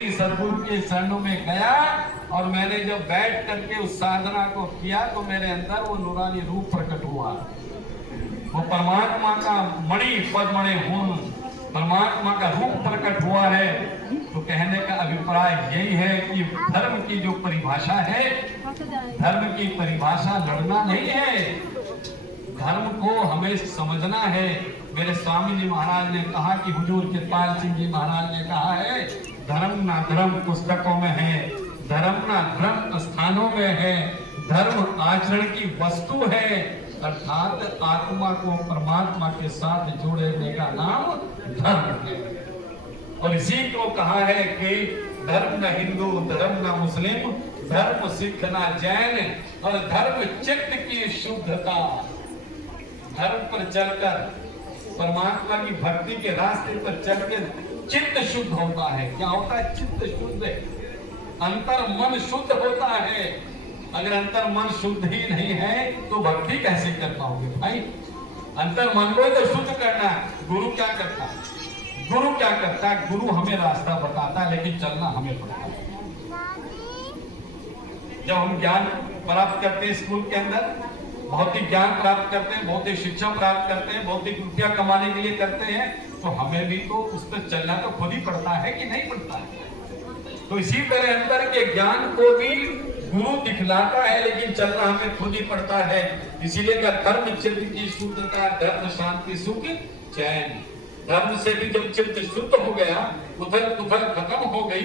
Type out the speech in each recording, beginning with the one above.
सदगुरु के चरणों में गया और मैंने जब बैठ करके उस साधना को किया तो मेरे अंदर वो नूरानी रूप प्रकट हुआ। वो परमात्मा का मणि पद्मणे हुन परमात्मा का रूप प्रकट हुआ है। तो कहने का अभिप्राय यही है कि धर्म की जो परिभाषा है, धर्म की परिभाषा लड़ना नहीं है, धर्म को हमें समझना है। मेरे स्वामी जी महाराज ने कहा कि हुजूर कृपाल सिंह जी महाराज ने कहा है, धर्म ना धर्म पुस्तकों में है, धर्म ना धर्म स्थानों में है, धर्म आचरण की वस्तु है। अर्थात आत्मा को परमात्मा के साथ जोड़ने का नाम धर्म है। और इसी को कहा है कि धर्म न हिंदू, धर्म न मुस्लिम, धर्म सिख न जैन, और धर्म चित्त की शुद्धता। धर्म पर चलकर परमात्मा की भक्ति के रास्ते पर चलकर चित्त शुद्ध होता है। क्या होता है? चित्त शुद्ध, अंतर मन शुद्ध होता है। अगर अंतर मन शुद्ध ही नहीं है तो भक्ति कैसे कर पाओगे भाई? अंतर मन को तो शुद्ध करना है। गुरु क्या करता है? गुरु क्या करता है? गुरु हमें रास्ता बताता है, लेकिन चलना हमें पड़ता है। जब हम ज्ञान प्राप्त करते हैं स्कूल के अंदर, भौतिक ज्ञान प्राप्त करते हैं, भौतिक शिक्षा प्राप्त करते हैं, भौतिक रुपया कमाने के लिए करते हैं, तो हमें भी तो उस पर चलना तो खुद ही पड़ता है कि नहीं पड़ता है? तो इसी तरह अंदर के ज्ञान को भी गुरु दिखलाता है, लेकिन चलना हमें खुद ही पड़ता है। इसीलिए का धर्म चित्त की शुद्धता, धर्म शांति सुख चैन। धर्म से भी जब चित्त शुद्ध हो गया, उथल पुथल खत्म हो गई।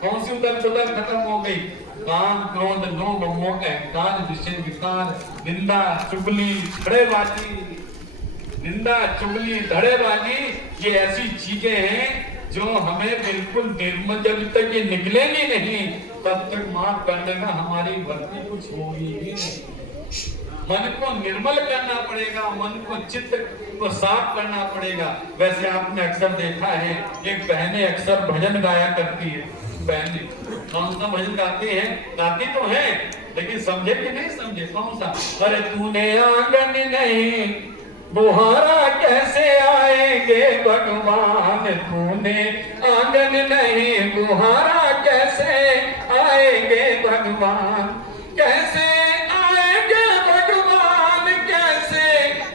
कौन सी उथल पुथल खत्म हो गई? काम क्रोध लोभ मोह अहंकार विषय विकार, निंदा चुगली धड़ेबाजी। निंदा चुगली धड़ेबाजी ये ऐसी चीजें हैं जो हमें बिल्कुल निर्मल, जब तक ये निकलेंगी नहीं तब तक माफ करने का हमारी भक्ति कुछ होगी ही नहीं। मन को निर्मल करना पड़ेगा, मन को चित्त को साफ करना पड़ेगा। वैसे आपने अक्सर देखा है, एक बहनें अक्सर भजन गाया करती है। बहनें कौन सा भजन गाती है? गाती तो है, लेकिन समझे कि नहीं समझे? कौन सा? अरे तूने आंगन नहीं बुहारा कैसे आएंगे भगवान, तूने आंगन नहीं बुहारा कैसे आएंगे भगवान, कैसे आएंगे भगवान, कैसे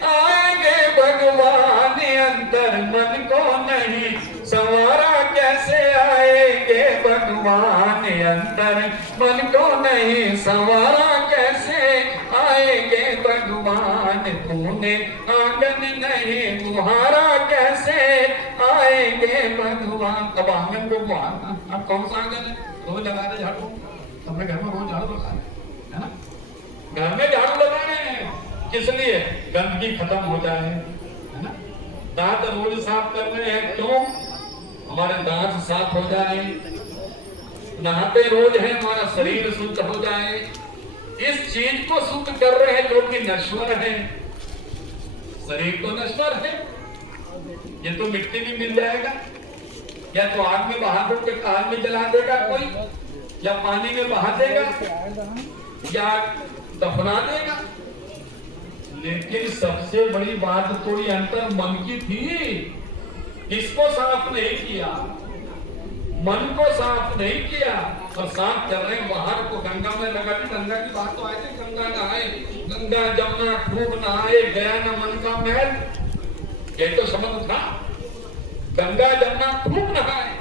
आएंगे भगवान, अंतर मन को नहीं संवारा कैसे आएंगे भगवान, अंतर मन को नहीं संवारा कैसे आएंगे भगवान, तूने आंगन नहीं बुहारा कैसे आएंगे भगवान। अब आंगन को बुहारना, अब कौन सा आंगन है? रोज लगा दे झाड़ू, अपने घर में रोज झाड़ू लगा है ना? घर में झाड़ू लगाने हैं, किस लिए? गंदगी खत्म हो जाए, है ना? दांत रोज साफ करने हैं, क्यों? हमारे दांत साफ हो जाए। नहाते रोज है, हमारा शरीर शुद्ध हो जाए। इस चीज को शुद्ध कर रहे हैं जो कि नश्वर है। शरीर तो नश्वर है, ये तो मिट्टी भी मिल जाएगा, या तो आग में बहा दो के आग में जला देगा कोई, या पानी में बहा देगा, या दफना देगा। लेकिन सबसे बड़ी बात तो ये अंतर मन की थी, इसको साफ नहीं किया, मन को साफ नहीं किया। और साफ कर रहे बाहर को गंगा में लगा दी। गंगा की बात तो आई थी, गंगा नहाए, गंगा जमुना खूब नहाए, गया न मन का महल, ये तो शब्द था। गंगा जमुना खूब नहाए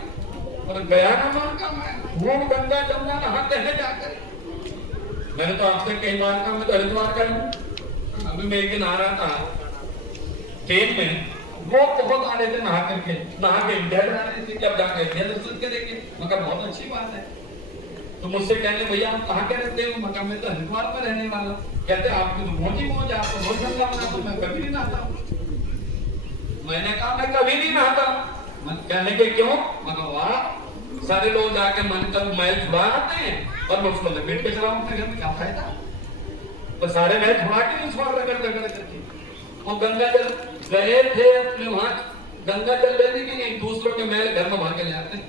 और गया न मन का महल। खूब गंगा जमुना नहाते हैं जाकर। मैंने तो आपसे कई बार कहा, मैं तो हरिद्वार का हूँ। अभी मैं एक दिन आ रहा था ट्रेन में, वो बहुत आ रहे थे नहा के इंडिया जा रहे थे कि अब जाकर इंडिया दर्शन करेंगे। मगर बहुत अच्छी बात है। तो मुझसे कहने, भैया आप कहाँ के रहते हो? मगर मैं तो हरिद्वार में रहने वाला हूँ। कहते आपकी तो मौज ही मौज, आप तो रोज गंगा में नहाते। मैं कभी नहीं नहाता हूँ। मैंने कहा मैं कभी नहीं नहाता। कहने के क्यों? मगर वाह, सारे लोग जाके मन का मैल छुड़ा आते हैं और मैं उसको लपेट के चला अपने घर में, क्या फायदा? तो सारे मैल छुड़ा के नहीं छोड़ रगड़ करके वो गंगा जल गए थे अपने वहां गंगा जल लेने के लिए, दूसरों के मैल घर में भर के ले आते हैं।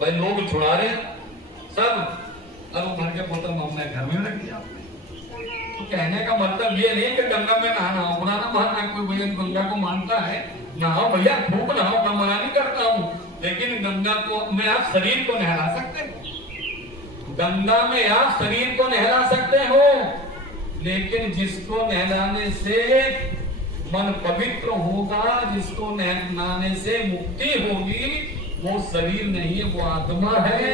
भाई लोग छुड़ा रहे हैं सब, अब भर के बोतल में घर में रख दिया। तो कहने का मतलब ये नहीं कि गंगा में नहाना हो, बुरा ना मानना। कोई भैया गंगा को मानता है, नहाओ भैया, खूब नहाओ, मैं मना नहीं करता हूँ, लेकिन गंगा को में आप शरीर को नहला सकते हो, गंगा में आप शरीर को नहला सकते हो, लेकिन जिसको नहलाने से मन पवित्र होगा, जिसको नहलाने से मुक्ति होगी, वो शरीर नहीं है, वो आत्मा है।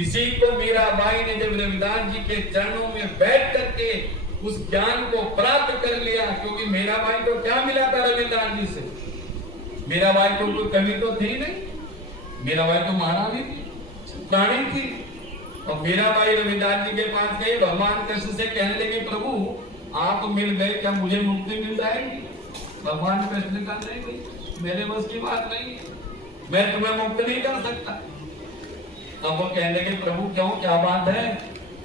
इसी को मीराबाई ने जब रविदास जी के चरणों में बैठ करके उस ज्ञान को प्राप्त कर लिया, क्योंकि मीराबाई को क्या मिला था रविदास जी से? मीराबाई को कोई कमी तो थी नहीं, मीराबाई तो महारानी थी, प्राणी थी। और मीराबाई रविदास जी के पास गई, भगवान कृष्ण से कहने लगे प्रभु आप मिल गए, क्या मुझे मुक्ति मिल जाएगी? भगवान कृष्ण ने कहा नहीं, मेरे बस की बात नहीं है, मैं तुम्हें मुक्त नहीं कर सकता। अब वो कहने लगे प्रभु क्यों, क्या बात है?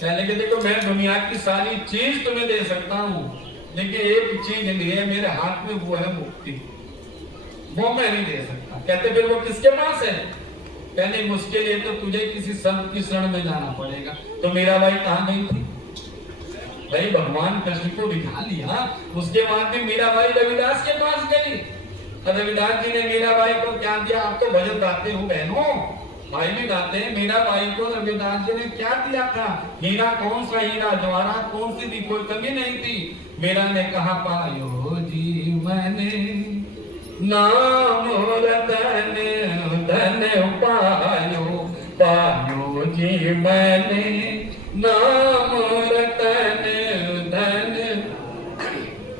कहने लगे देखो मैं दुनिया की सारी चीज तुम्हें दे सकता हूँ, लेकिन एक चीज नहीं है मेरे हाथ में, वो है मुक्ति, वो मैं नहीं दे सकता। कहते फिर वो किसके पास है? कहने उसके लिए तो तुझे किसी संत की शरण में जाना पड़ेगा। तो मीराबाई कहाँ गई थी? भाई भगवान कृष्ण को रिझा लिया, उसके बाद भी मीराबाई रविदास के पास गई। रविदास जी ने मीराबाई को क्या दिया? आप तो भजन गाते हो बहनों, भाई भी गाते हैं। मीराबाई को रविदास जी ने क्या दिया था? हीरा, कौन सा हीरा? जवाहरात कौन सी थी? कोई कमी नहीं थी। मीरा ने कहा पायो जी मैंने नाम रतन धन पायो, पायो जी मैंने नाम